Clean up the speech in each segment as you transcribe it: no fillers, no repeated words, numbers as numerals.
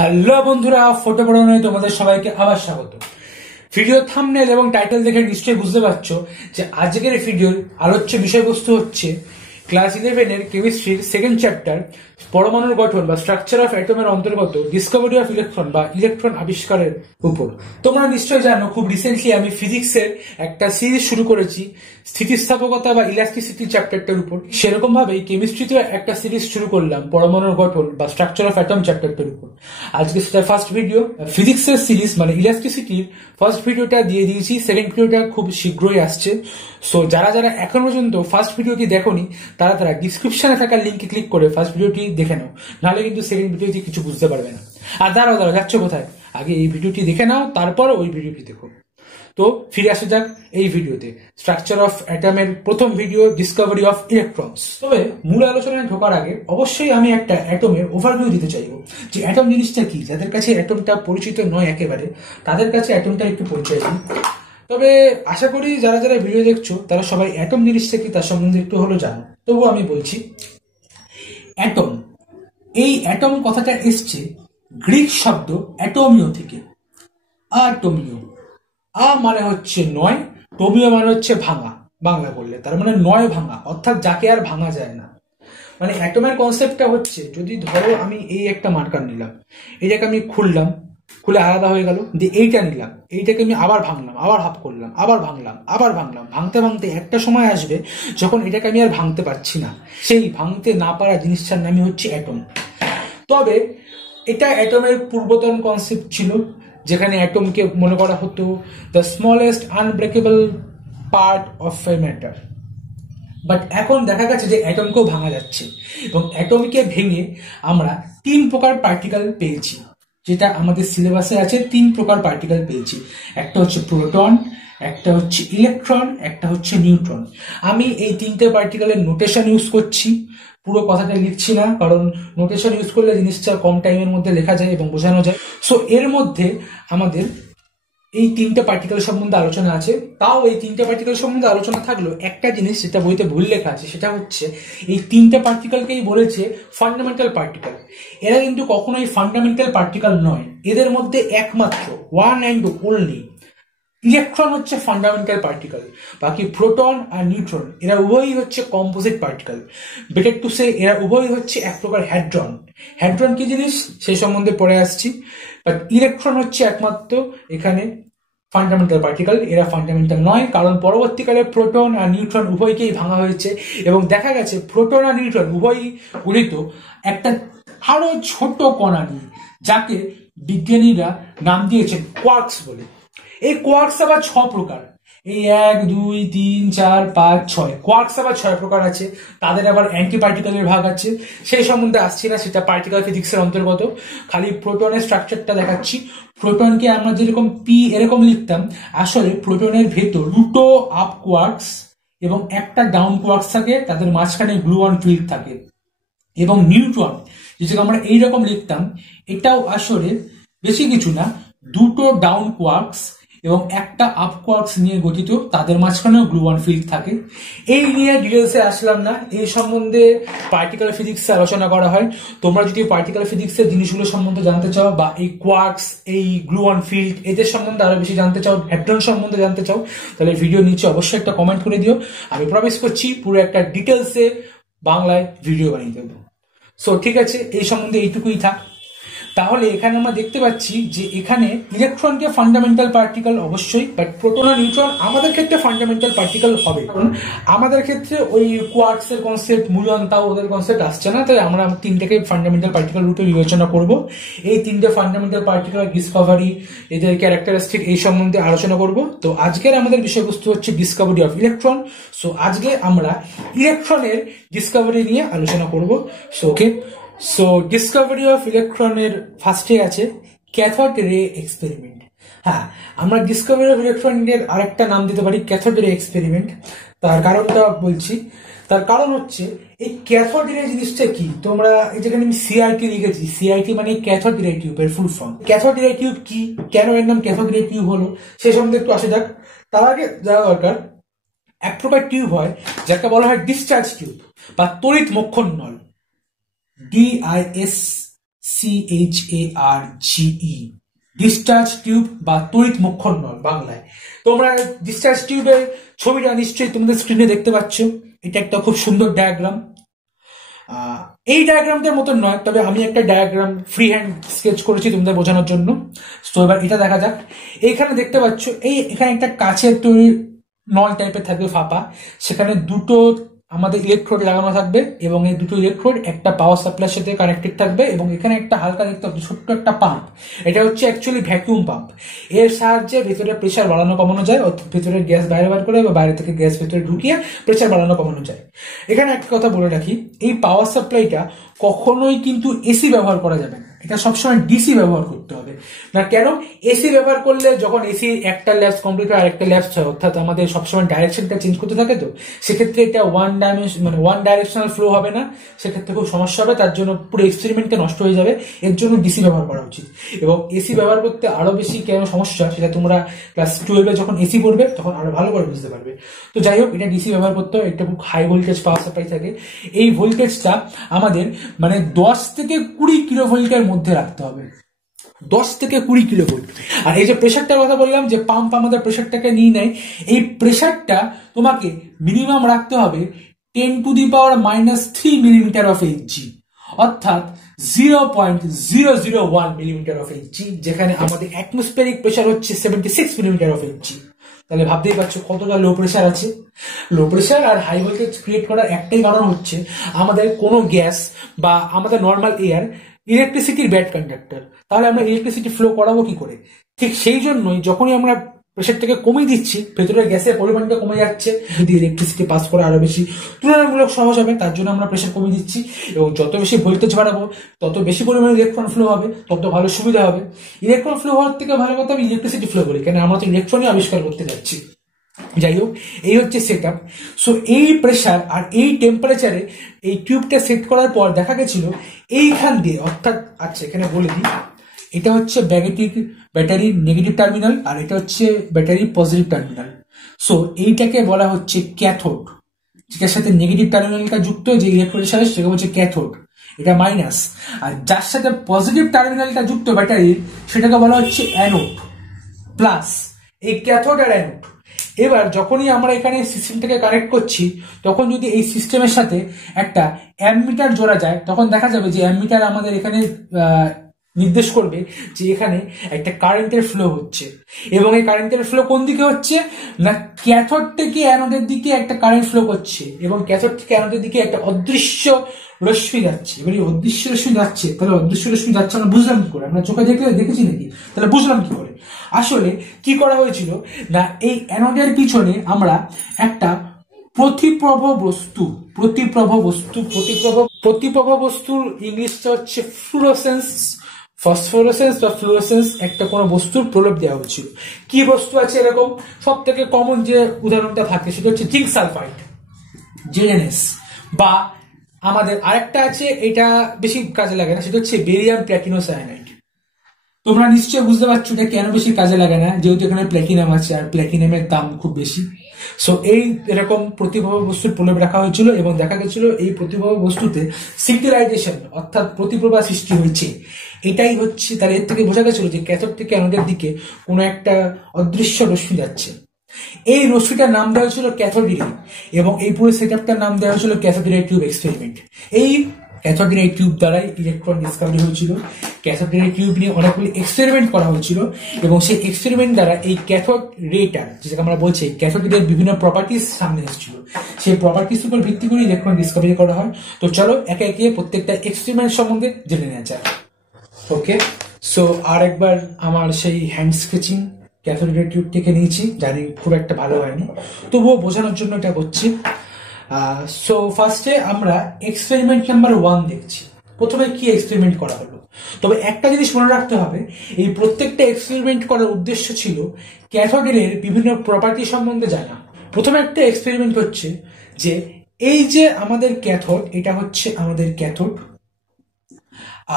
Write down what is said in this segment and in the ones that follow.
Hello বন্ধুরা, photo পড়ানো তোমাদের সবাইকে আবার স্বাগত। ভিডিও থাম্বনেল এবং টাইটেল দেখে নিশ্চয়ই বুঝতে পারছো যে আজকের ভিডিওর আলোচ্য বিষয়বস্তু হচ্ছে ক্লাস 11-এর কেমিস্ট্রির সেকেন্ড চ্যাপ্টার পরমাণুর গঠন বা স্ট্রাকচার অফ অ্যাটমের অন্তর্গত ডিসকভারি অফ ইলেকট্রন বা ইলেকট্রন আবিষ্কারের উপর। তোমরা নিশ্চয়ই জানো, খুব রিসেন্টলি আমি ফিজিক্সের একটা সিরিজ শুরু করেছি স্থিতিস্থাপকতা বা ইলাস্টিসিটি চ্যাপ্টারটার উপর। সেরকম ভাবেই কেমিস্ট্রিতেও একটা সিরিজ শুরু করলাম পরমাণুর গঠন বা স্ট্রাকচার অফ অ্যাটম চ্যাপ্টারটার উপর। আজকে সেটা ফার্স্ট ভিডিও। ফিজিক্সের সিরিজ মানে ইলাস্টিসিটির ফার্স্ট ভিডিওটা দিয়ে দিয়েছি, সেকেন্ড ভিডিওটা খুব শীঘ্রই আসছে। সো যারা যারা এখন পর্যন্ত ফার্স্ট ভিডিওটি দেখোনি তারা তারা ডিসক্রিপশনে থাকা লিঙ্কে ক্লিক করে ফার্স্ট ভিডিওটি দেখে নাও, নাহলে কিন্তু সেকেন্ড ভিডিওটি কিছু বুঝতে পারবে না। আর দাঁড়াও যাচ্ছ কোথায়, আগে এই ভিডিওটি দেখে নাও, তারপর ওই ভিডিওটি দেখো। তো ফিরে আসা যাক এই ভিডিওতে, স্ট্রাকচার অফ অ্যাটমের প্রথম ভিডিও, ডিসকভারি অফ ইলেকট্রনস। তবে মূল আলোচনায় ঢোকার আগে অবশ্যই আমি একটা অ্যাটমের ওভারভিউ দিতে চাইবো, যে অ্যাটম জিনিসটা কি। যাদের কাছে অ্যাটমটা পরিচিত নয় একেবারে, তাদের কাছে অ্যাটমটা একটু পরিচয় দিই। তবে আশা করি যারা যারা ভিডিও দেখছো তারা সবাই অ্যাটম জিনিসটা কি তার সম্বন্ধে একটু হলেও জানো। তবুও আমি বলছি, অ্যাটম, এই অ্যাটম কথাটা এসছে গ্রিক শব্দ অ্যাটোমিও থেকে। আটোমিও, মানে হচ্ছে নয়, টোমিও মানে হচ্ছে ভাঙা, বাংলা বললে তার মানে নয় ভাঙা, অর্থাৎ যাকে আর ভাঙা যায় না। মানে অ্যাটমের কনসেপ্টটা হচ্ছে, যদি ধরো আমি এই একটা মার্কার নিলাম, এটাকে আমি খুললাম, খুলে আলাদা হয়ে গেল, দিয়ে এইটা নিলাম, এইটাকে আমি আবার ভাঙলাম, আবার হাফ করলাম, আবার ভাঙলাম, আবার ভাঙলাম, ভাঙতে ভাঙতে একটা সময় আসবে যখন এটাকে আমি আর ভাঙতে পারছি না। সেই ভাঙতে না পারা জিনিসটার নামই হচ্ছে অ্যাটম। তবে এটা অ্যাটমের পূর্বতন কনসেপ্ট ছিল, যেখানে অ্যাটমকে মনে করা হতো the smallest unbreakable part of a matter. But এখন দেখা গেছে যে অ্যাটমকেও ভাঙা যাচ্ছে, এবং অ্যাটমকে ভেঙে আমরা 3 প্রকার পার্টিকেল পেয়েছি। যেটা আমাদের সিলেবাসে আছে, 3 প্রকার পার্টিকেল পেয়েছি। একটা হচ্ছে প্রোটন, একটা হচ্ছে ইলেকট্রন, একটা হচ্ছে নিউট্রন। আমি এই 3টে পার্টিকেলের নোটেশন ইউজ করছি, পুরো কথাটা লিখছি না, কারণ নোটেশন ইউজ করলে জিনিসটা কম টাইমের মধ্যে লেখা যায় এবং বোঝানো যায়। সো এর মধ্যে আমাদের এই 3টে পার্টিকেল সম্বন্ধে আলোচনা আছে। তাও এই 3টে পার্টিকেল সম্বন্ধে আলোচনা থাকলেও একটা জিনিস যেটা বইতে ভুল লেখা আছে, সেটা হচ্ছে এই 3টে পার্টিকেলকেই বলেছে ফান্ডামেন্টাল পার্টিকেল। এরা কিন্তু কখনোই ফান্ডামেন্টাল পার্টিকেল নয়। এদের মধ্যে একমাত্র ওয়ান অ্যান্ড ওনলি ইলেকট্রন হচ্ছে ফান্ডামেন্টাল পার্টিকেল। বাকি প্রোটন আর নিউট্রন এরা উভয়ই হচ্ছে composite particle. Better to say এরা উভয়ই হচ্ছে এক প্রকার হ্যাড্রন। হ্যাড্রন কি জিনিস সেই সম্বন্ধে পড়ে আসছি। বাট ইলেকট্রন হচ্ছে একমাত্র এখানে ফান্ডামেন্টাল পার্টিকেল। এরা ফান্ডামেন্টাল নয়, কারণ পরবর্তীকালে প্রোটন আর নিউট্রন উভয়কেই ভাঙা হয়েছে, এবং দেখা গেছে প্রোটন আর নিউট্রন উভয়ই গঠিত একটা আরো ছোট কণা নিয়ে, যাকে বিজ্ঞানীরা নাম দিয়েছেন কোয়ার্কস বলে। এই কোয়ার্কস আবার 6 প্রকার। এই 1 2 3 4 5 6 কোয়ার্কস আবার 6 প্রকার আছে। তাদের আবার অ্যান্টি পার্টিকেলের ভাগ আছে, সেই সম্বন্ধে আসছি না, সেটা পার্টিকেল ফিজিক্সের অন্তর্গত। খালি প্রোটনের স্ট্রাকচারটা দেখাচ্ছি। প্রোটনকে আমরা যেরকম পি এরকম লিখতাম, আসলে প্রোটনের ভেতর 2টো আপ কোয়ার্কস এবং একটা ডাউন কোয়ার্কস থাকে, তাদের মাঝখানে গ্লুঅন ফিল্ড থাকে। এবং নিউট্রন যেটাকে আমরা এইরকম লিখতাম, এটাও আসলে বেশি কিছু না, 2টো ডাউন কোয়ার্কস এবং একটা আপ কোয়ার্কস নিয়ে গঠিত, তাদের মাঝখানেও গ্লুঅন ফিল্ড থাকে। এই নিয়ে ডিটেলসে আসলাম না, এই সম্বন্ধে পার্টিকেল ফিজিক্সে আলোচনা করা হয়। তোমরা যদি পার্টিকেল ফিজিক্সের জিনিসগুলো সম্বন্ধে জানতে চাও, বা এই কোয়ার্কস, এই গ্লুঅন ফিল্ড, এদের সম্বন্ধে আরো বেশি জানতে চাও, হ্যাড্রন সম্বন্ধে জানতে চাও, তাহলে ভিডিও নিচে অবশ্যই একটা কমেন্ট করে দিও। আমি প্রমিস করছি পুরো একটা ডিটেলসে বাংলায় ভিডিও বানিয়ে দেবো। সো ঠিক আছে, এই সম্বন্ধে এইটুকুই থাক। তাহলে এখানে আমরা দেখতে পাচ্ছি যে এখানে ইলেকট্রনকে ফান্ডামেন্টাল পার্টিকেল অবশ্যই, বাট প্রোটন আর নিউট্রন আমাদের ক্ষেত্রে ফান্ডামেন্টাল পার্টিকেল হবে, কারণ আমাদের ক্ষেত্রে ওই কোয়ার্কস এর কনসেপ্ট, মুলন তাও ওদের কনসেপ্ট আসছে না। তাই আমরা 3টাকে ফান্ডামেন্টাল পার্টিকেল রূপে বিবেচনা করব। এই 3টে ফান্ডামেন্টাল পার্টিকেল ডিসকভারি, এদের ক্যারেক্টারিস্টিক, এই সম্বন্ধে আলোচনা করব। তো আজকের আমাদের বিষয়বস্তু হচ্ছে ডিসকভারি অফ ইলেকট্রন। সো আজকে আমরা ইলেকট্রনের ডিসকভারি নিয়ে আলোচনা করব। So okay, so Discovery of ইলেকট্রনের ফার্স্টে আছে ক্যাথোড রে এক্সপেরিমেন্ট। হ্যাঁ, আমরা ডিসকভারি অফ ইলেকট্রনের আরেকটা নাম দিতে পারি ক্যাথোড রে এক্সপেরিমেন্ট। তার কারণটা বলছি। তার কারণ হচ্ছে এই ক্যাথোড রে জিনিসটা কি, তোমরা এই যেখানে আমি সিআইটি লিখেছি, সিআইটি মানে ক্যাথোড রে টিউবের full form. Cathode ray tube কি, কেন এর নাম ক্যাথোড রে টিউব হলো, সে সম্বন্ধে একটু আসা যাক। তার আগে জানা দরকার, এক প্রকার টিউব হয় যাকে বলা হয় ডিসচার্জ টিউব বা তড়িৎ মোক্ষণ নল, DIS CHARGE, ডিসচার্জ টিউব বা তড়িৎ মোক্ষণ নল বাংলায়। তোমরা ডিসচার্জ টিউবের ছবিটা নিশ্চয়ই তোমাদের স্ক্রিনে দেখতে পাচ্ছ। এটা একটা খুব সুন্দর ডায়াগ্রাম। এই ডায়াগ্রামটার মতন নয়, তবে আমি একটা ডায়াগ্রাম ফ্রি হ্যান্ড স্কেচ করেছি তোমাদের বোঝানোর জন্য। তো এবার এটা দেখা যাক। এইখানে দেখতে পাচ্ছ এখানে একটা কাচের তৈরি নল টাইপের থাকবে ফাঁপা, সেখানে দুটো আমাদের ইলেকট্রোড লাগানো থাকবে এবং এই দুটো ইলেকট্রোড একটা পাওয়ার সাপ্লাইয়ের সাথে কানেক্টেড থাকবে এবং এখানে একটা হালকা দেখতে পাচ্ছ ছোট্ট একটা পাম্প। এটা হচ্ছে অ্যাকচুয়ালি ভ্যাকুয়াম পাম্প। এর সাহায্যে ভেতরে প্রেশার বাড়ানো কমানো যায়, ভেতরে গ্যাস বাইরে বার করে বা বাইরে থেকে গ্যাস ভেতরে ঢুকিয়ে প্রেশার বাড়ানো কমানো যায়। এখানে একটা কথা বলে রাখি, এই পাওয়ার সাপ্লাইটা কখনোই কিন্তু এসি ব্যবহার করা যাবে না, এটা সবসময় ডিসি ব্যবহার করতে হবে। না কেন? এসি ব্যবহার করলে যখন এসি একটা ল্যাপস কমপ্লিট হয় আরেকটা ল্যাপস হয়, অর্থাৎ আমাদের সবসময় ডাইরেকশনটা চেঞ্জ করতে থাকে, তো সেক্ষেত্রে এটা ওয়ান ডাইরেকশনাল ফ্লো হবে না, সেক্ষেত্রে খুব সমস্যা হবে। তার জন্য পুরো এক্সপেরিমেন্টটা নষ্ট হয়ে যাবে। এর জন্য ডিসি ব্যবহার করা উচিত। এবং এসি ব্যবহার করতে আরো বেশি কেন সমস্যা, সেটা তোমরা ক্লাস 12-এ যখন এসি পড়বে তখন আরো ভালো করে বুঝতে পারবে। তো যাই হোক, এটা ডিসি ব্যবহার করতে হয়, একটা খুব হাই ভোল্টেজ পাওয়ার সাপ্লাই থাকে। এই ভোল্টেজটা আমাদের 10 থেকে 20 কিলো ভোল্টের মধ্যে রাখতে হবে, 10 থেকে 20 কিলো ভোল্ট। আর এই যে প্রেশারটার কথা বললাম, যে পাম্প আমাদের প্রেশারটাকে নিয়ে নেয়, এই প্রেশারটা তোমাকে মিনিমাম রাখতে হবে 10⁻³ মিলিমিটার অফ এইচজি, অর্থাৎ 0.001 মিলিমিটার অফ এইচজি, যেখানে আমাদের অ্যাটমসফিয়ারিক প্রেশার হচ্ছে 76 মিলিমিটার অফ এইচজি। তাহলে ভাবতেই পারছো কতটা লো প্রেশার আছে। লো প্রেশার আর হাই ভোল্টেজ ক্রিয়েট করার একটাই কারণ হচ্ছে আমাদের কোনো গ্যাস বা আমাদের নর্মাল এয়ার ইলেকট্রিসিটির ব্যাড কন্ডাক্টর। তাহলে আমরা ইলেকট্রিসিটি ফ্লো করাবো কি করে? ঠিক সেই জন্যই যখনই আমরা প্রেশারটাকে কমিয়ে দিচ্ছি, ভেতরের গ্যাসের পরিমাণটা কমে যাচ্ছে, যদি ইলেকট্রিসিটি পাস করা আরো বেশি তুলনামূলক সহজ হবে, তার জন্য আমরা প্রেশার কমিয়ে দিচ্ছি। এবং যত বেশি ভোল্টেজ বাড়াবো তত বেশি পরিমাণে ইলেকট্রন ফ্লো হবে, তত ভালো সুবিধা হবে। ইলেকট্রন ফ্লো হওয়ার থেকে ভালো কথা আমি ইলেকট্রিসিটি ফ্লো করি, কেন আমরা তো ইলেকট্রনই আবিষ্কার করতে যাচ্ছি। যাই হোক, এই হচ্ছে সেট আপ। সো এই প্রেশার আর এই টেম্পারেচারে এই টিউবটা সেট করার পর দেখা গেছিল এইখান দিয়ে, অর্থাৎ আচ্ছা এখানে বলে দিই, এটা হচ্ছে ব্যাটারির নেগেটিভ টার্মিনাল আর এটা হচ্ছে ব্যাটারির পজিটিভ টার্মিনাল। সো এইটাকে বলা হচ্ছে ক্যাথোড, যেটার সাথে নেগেটিভ টার্মিনালটা যুক্ত যে ইলেকট্রনের সাথে, সেটা হচ্ছে ক্যাথোড, এটা মাইনাস। আর যার সাথে পজিটিভ টার্মিনালটা যুক্ত ব্যাটারির, সেটাকে বলা হচ্ছে অ্যানোড, প্লাস। এই ক্যাথোড আর অ্যানোড। এবার যখনই আমরা এখানে সিস্টেমটাকে কানেক্ট করছি, তখন যদি এই সিস্টেমের সাথে একটা অ্যামমিটার জোড়া যায়, তখন দেখা যাবে যে অ্যামমিটার আমাদের এখানে নির্দেশ করবে যে এখানে একটা কারেন্টের ফ্লো হচ্ছে। এবং এই কারেন্টের ফ্লো কোন দিকে হচ্ছে না, ক্যাথোড থেকে অ্যানোডের দিকে একটা কারেন্ট ফ্লো করছে এবং ক্যাথোড থেকে অ্যানোডের দিকে একটা অদৃশ্য রশ্মি যাচ্ছে। এবার এই অদৃশ্য রশ্মি যাচ্ছে, তাহলে অদৃশ্য রশ্মি যাচ্ছে আমরা বুঝলাম কি করে? আমরা চোখে দেখেছি নাকি? তাহলে বুঝলাম কি করে? আসলে কি করা হয়েছিল না, এই অ্যানোডের পিছনে আমরা একটা প্রতিপ্রভ বস্তুর ইংলিশটা হচ্ছে ফসফোরেসেন্স বা ফ্লুরেসেন্স, একটা কোনো বস্তুর প্রলেপ দেওয়া হয়েছিল। কি বস্তু আছে এরকম? সব থেকে কমন যে উদাহরণটা থাকে সেটা হচ্ছে জিঙ্ক সালফাইড, জেএনএস। বা আমাদের আরেকটা আছে, এটা বেশি কাজে লাগে না, সেটা হচ্ছে বেরিয়াম প্ল্যাটিনোসায়ানাইড। তোমরা নিশ্চয়ই বুঝতে পারছো এটা কেন বেশি কাজে লাগে না, যেহেতু এখানে প্ল্যাটিনাম আছে আর প্ল্যাটিনামের দাম খুব বেশি। সো এই এরকম প্রতিপ্রভ বস্তুর প্রলেপ রাখা হয়েছিল এবং দেখা গেছিল এই প্রতিপ্রভ বস্তুতে সিঙ্গেলাইজেশন অর্থাৎ প্রতিপ্রভা সৃষ্টি হয়েছে। এটাই হচ্ছে, তাহলে এর থেকে বোঝা গেছিল যে ক্যাথোড থেকে অ্যানোডের দিকে কোনো একটা অদৃশ্য রশ্মি যাচ্ছে। এই রশ্মিটার নাম দেওয়া হয়েছিল ক্যাথোড রে এবং এই পুরো সেট আপটার নাম দেওয়া হয়েছিল ক্যাথোড রে টিউব এক্সপেরিমেন্ট। এই ক্যাথোড রে টিউব দ্বারাই ইলেকট্রন ডিসকভারি হয়েছিল। ক্যাথোড রে টিউব নিয়ে অনেকগুলি এক্সপেরিমেন্ট করা হয়েছিল এবং সেই এক্সপেরিমেন্ট দ্বারা এই ক্যাথোড রেটা, যেটাকে আমরা বলছি ক্যাথোড রের বিভিন্ন প্রপার্টিস সামনে এসেছিল, সেই প্রপার্টিস উপর ভিত্তি করে ইলেকট্রন ডিসকভারি করা হয়। তো চলো একে একে প্রত্যেকটা এক্সপেরিমেন্ট সম্বন্ধে জেনে নেওয়া যায়। ওকে, সো আর একবার আমার সেই hand sketching cathode ray tube থেকে নিয়েছি, জানি খুব একটা ভালো হয়নি, তবুও বোঝানোর জন্য এটা করছি। সো ফার্স্টে আমরা এক্সপেরিমেন্ট নাম্বার 1 দেখছি। প্রথমে কি এক্সপেরিমেন্ট করা হলো, তবে একটা জিনিস মনে রাখতে হবে, এই প্রত্যেকটা এক্সপেরিমেন্ট করার উদ্দেশ্য ছিল ক্যাথোড রের বিভিন্ন প্রপার্টি সম্বন্ধে জানা। প্রথমে একটা এক্সপেরিমেন্ট হচ্ছে যে এই যে আমাদের ক্যাথোড, এটা হচ্ছে আমাদের ক্যাথোড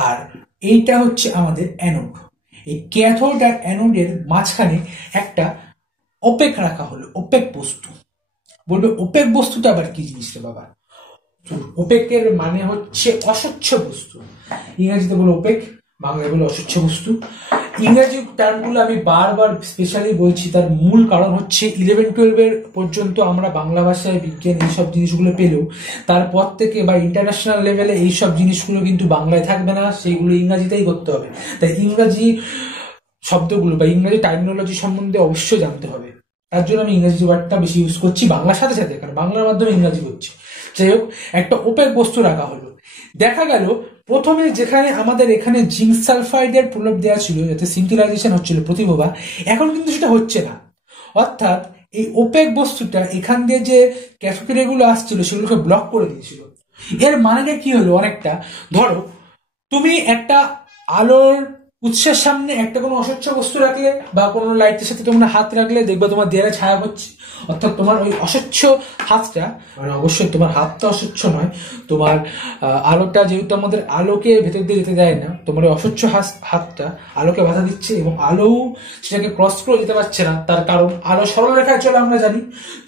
আর এইটা হচ্ছে আমাদের অ্যানোড। এই ক্যাথোড আর অ্যানোডের মাঝখানে একটা ওপেক রাখা হলো, ওপেক বস্তু। বলবে ওপেক বস্তুটা আবার কি জিনিস রে বাবা? ওপেকের মানে হচ্ছে অস্বচ্ছ বস্তু, ইংরেজিতে বলে ওপেক, বাংলায় বলে অস্বচ্ছ বস্তু। ইংরেজি টার্মগুলো আমি বারবার স্পেশালি বলছি, তার মূল কারণ হচ্ছে 11-12 পর্যন্ত আমরা বাংলা ভাষায় বিজ্ঞান এইসব জিনিসগুলো পেলেও তারপর থেকে বা ইন্টারন্যাশনাল লেভেলে এইসব জিনিসগুলো কিন্তু বাংলায় থাকবে না, সেইগুলো ইংরাজিতেই করতে হবে। তাই ইংরাজি শব্দগুলো বা ইংরাজি টার্মিনোলজি সম্বন্ধে অবশ্যই জানতে হবে। তার জন্য আমি ইংরেজি ওয়ার্ডটা বেশি ইউজ করছি বাংলার সাথে সাথে, কারণ বাংলার মাধ্যমে ইংরাজি করছি। যাই হোক, একটা ওপেক বস্তু রাখা হলো। দেখা গেল প্রথমে যেখানে আমাদের এখানে জিঙ্ক সালফাইডের প্রলেপ দেওয়া ছিল যাতে সিঙ্কিলাইজেশন হচ্ছিল, প্রতিভা, এখন কিন্তু সেটা হচ্ছে না। অর্থাৎ এই ওপেক বস্তুটা এখান দিয়ে যে ক্যাথোড রেগুলো আসছিল সেগুলোকে ব্লক করে দিয়েছিল। এর মানেটা কি হলো? অনেকটা ধরো তুমি একটা আলোর উৎসের সামনে একটা কোনো অস্বচ্ছ বস্তু রাখলে বা কোনো লাইটের সাথে তোমরা হাত রাখলে দেখবে তোমার দেয়ালে ছায়া হচ্ছে। অর্থাৎ তোমার ওই অস্বচ্ছ হাতটা, মানে অবশ্যই তোমার হাতটা অস্বচ্ছ নয়, তোমার আলোটা যেহেতু আমাদের আলোকে ভেতর দিয়ে যেতে দেয় না, তোমার ওই অস্বচ্ছ হাতটা আলোকে বাধা দিচ্ছে এবং আলো সেটাকে ক্রস করে যেতে পারছে না। তার কারণ আলো সরলরেখায় চলে, আমরা জানি,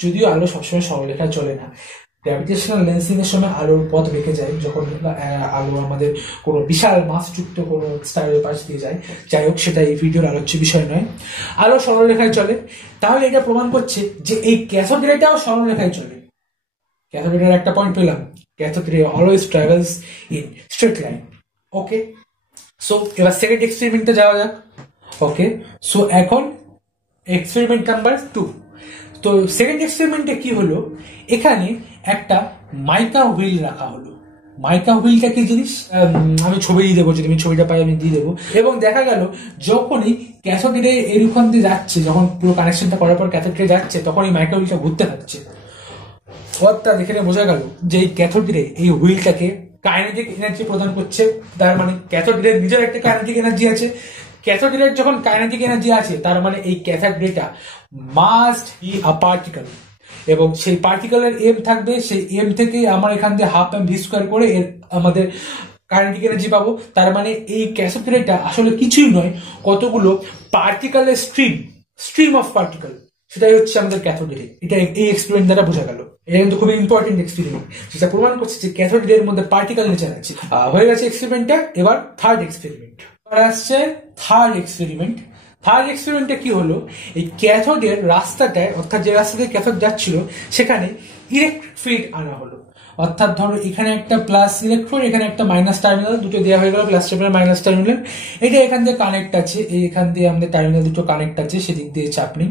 যদিও আলো সবসময় সরলরেখায় চলে না। গ্র্যাভিটেশনাল লেন্সিং এর সময় আলোর পথ বেঁকে যায় যখন আলো আমাদের কোনো বিশাল মাসযুক্ত কোনো স্টারের পাশ দিয়ে যায়। যাই হোক, সেটা এই ভিডিওর আলোচ্য বিষয় নয়। আলো সরলরেখায় চলে, তাহলে এটা প্রমাণ করছে যে এই ক্যাথোড রেটাও সরলরেখায় চলে। ক্যাথোড রেটার একটা পয়েন্ট পেলাম, cathode ray always travels in straight line. Okay, so এবার সেকেন্ড এক্সপেরিমেন্টে যাওয়া যাক। ওকে, সো এখন এক্সপেরিমেন্ট নাম্বার 2। তো সেকেন্ড এক্সপেরিমেন্টে কি হলো, এখানে একটা মাইকা হুইল রাখা হলো। মাইকা হুইলটা কি জিনিস আমি ছবি দিয়ে দেবো, যদি আমি ছবিটা পাই আমি দিয়ে দেবো। এবং দেখা গেল যখনই ক্যাথোড রে এরকম দিয়ে যাচ্ছে, যখন পুরো কানেকশনটা করার পর ক্যাথোড রে যাচ্ছে, তখন এই মাইকা হুইলটা ঘুরতে থাকছে। অর্থাৎ এখানে বোঝা গেল যে এই ক্যাথোড রে এই হুইলটাকে কাইনেটিক এনার্জি প্রদান করছে। তার মানে ক্যাথোড রে নিজের একটা কাইনেটিক এনার্জি আছে। ক্যাথোড রের যখন কাইনেটিক এনার্জি আছে, তার মানে এই ক্যাথোড রেটা মাস্ট বি আ পার্টিকেল, এবং সেই পার্টিকেলের এম থাকবে। সেই এম থেকে আমরা এখান দিয়ে ½ m v² করে এর আমাদের কাইনেটিক এনার্জি পাবো। তার মানে এই ক্যাথোড রেটা আসলে কিছুই নয়, কতগুলো পার্টিকেলের স্ট্রিম অফ পার্টিকেল, সেটাই হচ্ছে আমাদের ক্যাথোড রে। এটা এই এক্সপেরিমেন্ট দ্বারা বোঝা গেল। এটা কিন্তু খুবই ইম্পর্টেন্ট এক্সপেরিমেন্ট, যেটা প্রমাণ করছে যে ক্যাথোড রের মধ্যে পার্টিকেল নেচার আছে। হয়ে গেছে এক্সপেরিমেন্টটা। এবার থার্ড এক্সপেরিমেন্ট আসছে। থার্ড এক্সপেরিমেন্টে কি হলো, এই ক্যাথোডের রাস্তাটায়, অর্থাৎ যে রাস্তা দিয়ে ক্যাথোড যাচ্ছিল সেখানে ইলেকট্রিক ফিল্ড আনা হলো। অর্থাৎ ধরো এখানে একটা প্লাস ইলেকট্রোড, এখানে একটা মাইনাস টার্মিনাল, দুটো দেওয়া হয়ে গেল, প্লাস টার্মিনাল মাইনাস টার্মিনাল। এটা এখান দিয়ে কানেক্ট আছে, এখান দিয়ে আমাদের টার্মিনাল দুটো কানেক্ট আছে, সেদিক দিয়ে চাপ নেই।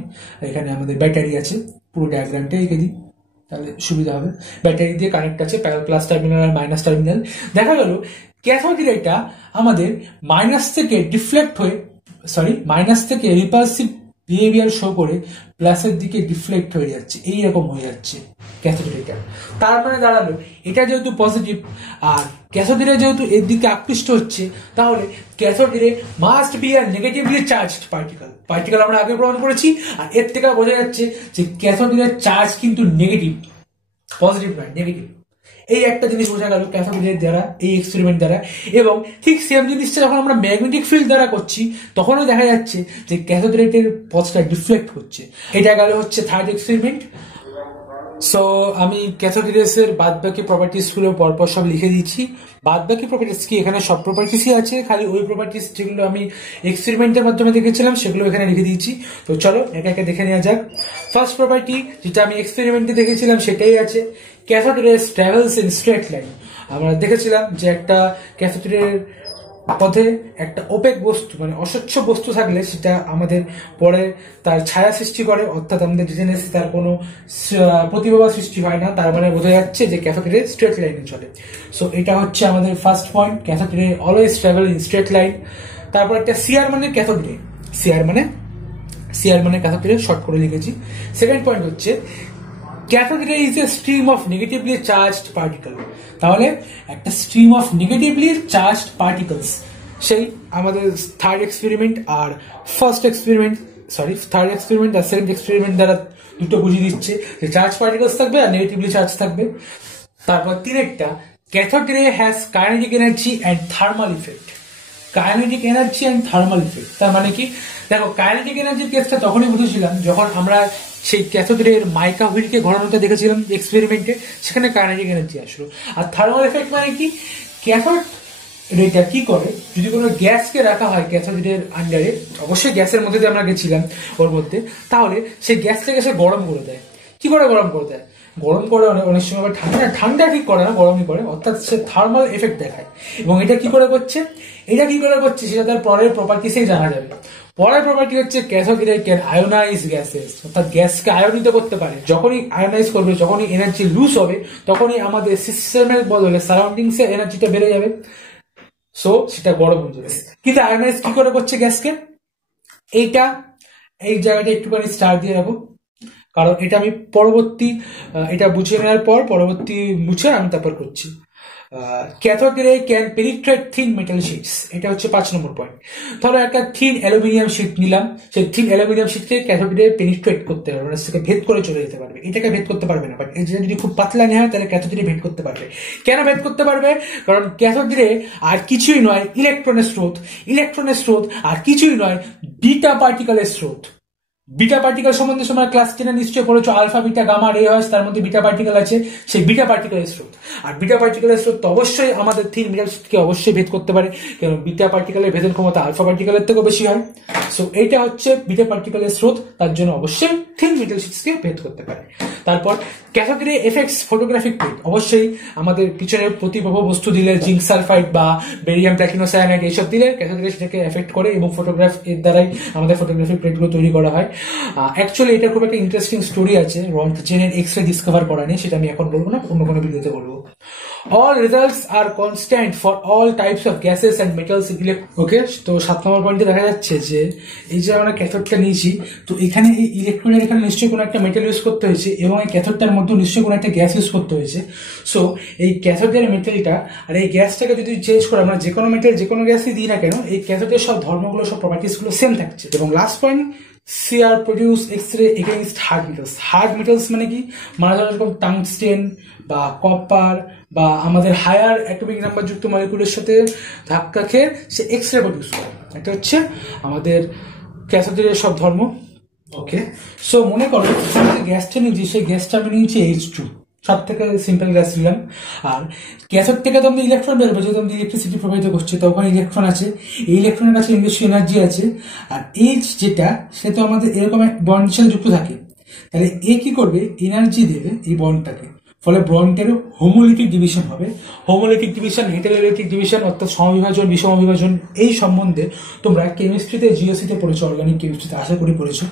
এখানে আমাদের ব্যাটারি আছে, পুরো ডায়াগ্রামটা এঁকে দিই তাহলে সুবিধা হবে। ব্যাটারি দিয়ে কানেক্ট আছে, প্লাস টার্মিনাল আর মাইনাস টার্মিনাল। দেখা গেল ক্যাথোড রেটা আমাদের মাইনাস থেকে রিপালসিভ বিহেভিয়ার শো করে প্লাসের দিকে ডিফ্লেক্ট হয়ে যাচ্ছে, এইরকম হয়ে যাচ্ছে ক্যাথোড রেটা। তার মানে দাঁড়ালো এটা যেহেতু পজিটিভ আর ক্যাথোড রে যেহেতু এর দিকে আকৃষ্ট হচ্ছে, তাহলে cathode ray must be a negatively charged particle আমরা আগে প্রমাণ করেছি। আর এর থেকে বোঝা যাচ্ছে যে ক্যাথোড রে চার্জ কিন্তু নেগেটিভ, পজিটিভ নয়, নেগেটিভ। এই একটা জিনিস বোঝা গেল ক্যাথোড রে দ্বারা, এই এক্সপেরিমেন্ট দ্বারা। এবং ঠিক সেম জিনিসটা যখন আমরা ম্যাগনেটিক ফিল্ড দ্বারা করছি, তখনও দেখা যাচ্ছে যে ক্যাথোড রেটের পথটা ডিফ্লেক্ট হচ্ছে। এটা গেল হচ্ছে থার্ড এক্সপেরিমেন্ট। সো আমি ক্যাথোড রেসের বাদবাকি প্রপার্টিস গুলো পরপর সব লিখে দিচ্ছি। বাদবাকি প্রপার্টিস কি, এখানে সব প্রপার্টিসই আছে, খালি ওই প্রপার্টিস যেগুলো আমি এক্সপেরিমেন্টের মাধ্যমে দেখেছিলাম সেগুলো এখানে লিখে দিয়েছি। তো চলো একে একে দেখে নেওয়া যাক। ফার্স্ট প্রপার্টি যেটা আমি এক্সপেরিমেন্টে দেখেছিলাম সেটাই আছে, cathode race travels in straight line. আমরা দেখেছিলাম যে একটা ক্যাথোড রের পথে একটা ওপেক বস্তু, মানে অস্বচ্ছ বস্তু থাকলে সেটা আমাদের পরে তার ছায়া সৃষ্টি করে, অর্থাৎ আমাদের ডিটেনেসি তার কোনো প্রতিভাবা সৃষ্টি হয় না। তার মানে বোঝা যাচ্ছে যে ক্যাথোড রে স্ট্রেট লাইনে চলে। সো এটা হচ্ছে আমাদের first point, cathode ray always travel in straight line. তারপর একটা সিআর মানে ক্যাথোড রে, সিআর মানে ক্যাথোড রে, শর্ট করে লিখেছি। সেকেন্ড পয়েন্ট হচ্ছে cathode ray is a stream of negatively charged particle. তাহলে একটা stream of negatively charged particles, সেই আমাদের থার্ড এক্সপেরিমেন্ট আর সেকেন্ড এক্সপেরিমেন্ট দ্বারা দুটো বুঝিয়ে দিচ্ছে যে চার্জ পার্টিকেলস থাকবে আর নেগেটিভলি চার্জ থাকবে। তারপর তিনেরটা, cathode ray has kinetic energy and thermal effect. Kinetic energy and thermal effect. তার মানে কি, দেখো কাইনেটিক এনার্জির কেসটা তখনই বুঝেছিলাম যখন আমরা সেই ক্যাথোডের মাইকা হুইলকে ঘোরানোটা দেখেছিলাম এক্সপেরিমেন্টে, সেখানে কাইনেটিক এনার্জি আসলো। আর থার্মাল এফেক্ট মানে কি, ক্যাথোড এটা কি করে, যদি কোনো গ্যাসকে রাখা হয় ক্যাথোডের আন্ডারে, অবশ্যই গ্যাসের মধ্যে দিয়ে আমরা গেছিলাম ওর মধ্যে, তাহলে সেই গ্যাসটাকে সে গরম করে দেয়। কি করে গরম করে দেয়? গরম করে অনেক সময় আবার ঠান্ডা ঠিক করে না, গরমই করে, অর্থাৎ সে থার্মাল এফেক্ট দেখায়। এবং এটা কি করে করছে সেটা তার পরের প্রপার্টিসেই জানা যাবে। পরের প্রপার্টি হচ্ছে ক্যাথোড ক্যান আয়োনাইজ গ্যাসেস, অর্থাৎ গ্যাসকে আয়নিত করতে পারে। যখনই আয়োনাইজ করবে, যখনই এনার্জি লুজ হবে, তখনই আমাদের সিস্টেমের বদলে সারাউন্ডিংস এর এনার্জিটা বেড়ে যাবে, সো সেটা গরম হয়ে যাবে। কিন্তু আয়োনাইজ কি করে করছে গ্যাসকে? এই জায়গাটা একটুখানি স্টার দিয়ে রাখো, কারণ এটা আমি এটা বুঝে নেওয়ার পর পরবর্তী মুছে আমি তারপর করছি। Cathode ray can penetrate thin metal shits, এটা হচ্ছে 5 নম্বর পয়েন্ট। ধরো একটা থিন অ্যালুমিনিয়াম শিট নিলাম, সেই থিন অ্যালুমিনিয়াম শিটকে ক্যাথোড রে পেনিট্রেট করতে পারবে, মানে সেটাকে ভেদ করে চলে যেতে পারবে। এটাকে ভেদ করতে পারবে না, বাট এটা যদি খুব পাতলা নেওয়া হয় তাহলে ক্যাথোড রে ভেদ করতে পারবে। কেন ভেদ করতে পারবে? কারণ ক্যাথোড রে আর কিছুই নয় ইলেকট্রনের স্রোত আর কিছুই নয় বিটা পার্টিকেলের স্রোত। বিটা পার্টিকেল সম্বন্ধে তোমরা ক্লাস 10 নিশ্চয়ই পড়েছো, আলফা বিটা গামা রে হয়, তার মধ্যে বিটা পার্টিকেল আছে, সেই বিটা পার্টিকেলের স্রোত। আর বিটা পার্টিকেলের স্রোত তো অবশ্যই আমাদের থিন মেটাল শিটকে অবশ্যই ভেদ করতে পারে, কারণ বিটা পার্টিকেলের ভেদের ক্ষমতা আলফা পার্টিকেলের থেকেও বেশি হয়। সো এইটা হচ্ছে বিটা পার্টিকেলের স্রোত, তার জন্য অবশ্যই থিন মেটাল শিটকে ভেদ করতে পারে। তারপর cathode ray effects photographic plate, অবশ্যই আমাদের পিছনে প্রতিপ্রভ বস্তু দিলে, জিঙ্ক সালফাইড বা বেরিয়াম প্ল্যাটিনোসায়ানাইড এইসব দিলে ক্যাথোড রে সেটাকে এফেক্ট করে, এবং ফটোগ্রাফ এর দ্বারাই আমাদের ফটোগ্রাফিক প্লেটগুলো তৈরি করা হয়। অ্যাকচুয়ালি এটা খুব একটা ইন্টারেস্টিং স্টোরি আছে রন্টজেনের এক্স রে ডিসকভার করা নিয়ে, সেটা আমি এখন বলবো না, অন্য কোনো ভিডিওতে বলবো। All results are constant for all types of gases and metals in ওকে। তো 7 নম্বর পয়েন্টে দেখা যাচ্ছে যে এই যে আমরা ক্যাথোডটা নিয়েছি, তো এখানে এই ইলেকট্রনের এখানে নিশ্চয়ই কোনো একটা মেটাল ইউজ করতে হয়েছে, এবং এই ক্যাথোডটার মধ্যে নিশ্চয়ই কোনো একটা গ্যাস ইউজ করতে হয়েছে। সো এই ক্যাথোডের মেটালটা আর এই গ্যাসটাকে যদি চেঞ্জ করে আমরা যে কোনো মেটাল যে কোনো গ্যাসই দিই না কেন, এই ক্যাথোডের সব ধর্মগুলো, সব প্রপার্টিসগুলো সেম থাকছে। এবং last point, CR produce X-ray against hard metals. Hard metals মানে কি, মানে যেরকম টাংস্টেন বা কপার বা আমাদের হায়ার অ্যাটমিক নাম্বার যুক্ত মলিকুলের সাথে ধাক্কা খেয়ে সে এক্স-রে প্রডিউস করে। এটা হচ্ছে আমাদের ক্যাথোডের সব ধর্ম। ওকে, সো মনে করো যে গ্যাসটা নিয়েছি, সেই গ্যাসটা আমি নিয়েছি H2, সব থেকে সিম্পল গ্যাস নিলাম। আর ক্যাথোড থেকে তো আমাদের ইলেকট্রন বেরোবে, যেহেতু আমাদের ইলেকট্রিসিটি প্রবাহিত করছে, তখন ইলেকট্রন আছে, এই ইলেকট্রনের কাছে ইনভেস্ট এনার্জি আছে। আর H যেটা, সে তো আমাদের এরকম বন্ডের সাথে যুক্ত থাকে, তাহলে এ কি করবে, এনার্জি দেবে এই বন্ডটাকে, ফলে বন্ডের হোমোলিটিক ডিভিশন হবে। হোমোলিটিক ডিভিশন, হেটারোলিটিক ডিভিশন, অর্থাৎ সমবিভাজন, বিষমবিভাজন, এই সম্বন্ধে তোমরা কেমিস্ট্রিতে, জিওসিতে পড়েছো, অর্গানিক কেমিস্ট্রিতে আশা করি পড়েছো।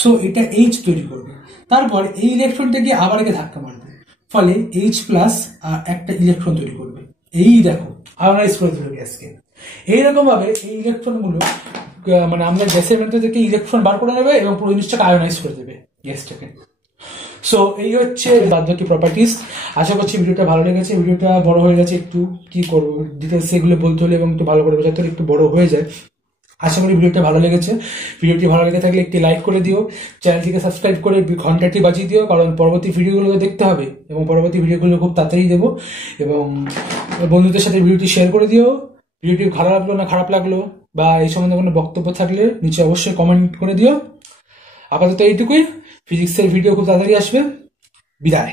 সো এটা H তৈরি করবে, তারপর এই ইলেকট্রনটা গিয়ে আবার একে ধাক্কা মারবে, ফলে H প্লাস একটা ইলেকট্রন তৈরি করবে। এই দেখো আয়োনাইজ করে দিল গ্যাসকে। এইরকম ভাবে এই ইলেকট্রন গুলো, মানে আমরা গ্যাসের মধ্যে থেকে ইলেকট্রন বার করে নেবে এবং পুরো জিনিসটাকে আয়োনাইজ করে দেবে গ্যাসটাকে। সো এই হচ্ছে বাকি প্রপার্টিস। আশা করছি ভিডিওটা ভালো লেগেছে। ভিডিওটা বড় হয়ে গেছে, একটু কি করবো, ডিটেলস এগুলো বলতে হলে এবং একটু ভালো করে বোঝাতে হলে একটু বড় হয়ে যায়। আশা করি ভিডিওটা ভালো লেগেছে। ভিডিওটি ভালো লেগে থাকলে একটি লাইক করে দিও, চ্যানেলটিকে সাবস্ক্রাইব করে ঘন্টাটি বাজিয়ে দিও, কারণ পরবর্তী ভিডিওগুলো দেখতে হবে এবং পরবর্তী ভিডিওগুলো খুব তাড়াতাড়ি দেবো। এবং বন্ধুদের সাথে ভিডিওটি শেয়ার করে দিও। ভিডিওটি ভালো লাগলো না খারাপ লাগলো বা এই সম্বন্ধে কোনো বক্তব্য থাকলে নিচে অবশ্যই কমেন্ট করে দিও। আপাতত এইটুকুই। ফিজিক্সের ভিডিও খুব তাড়াতাড়ি আসবে। বিদায়।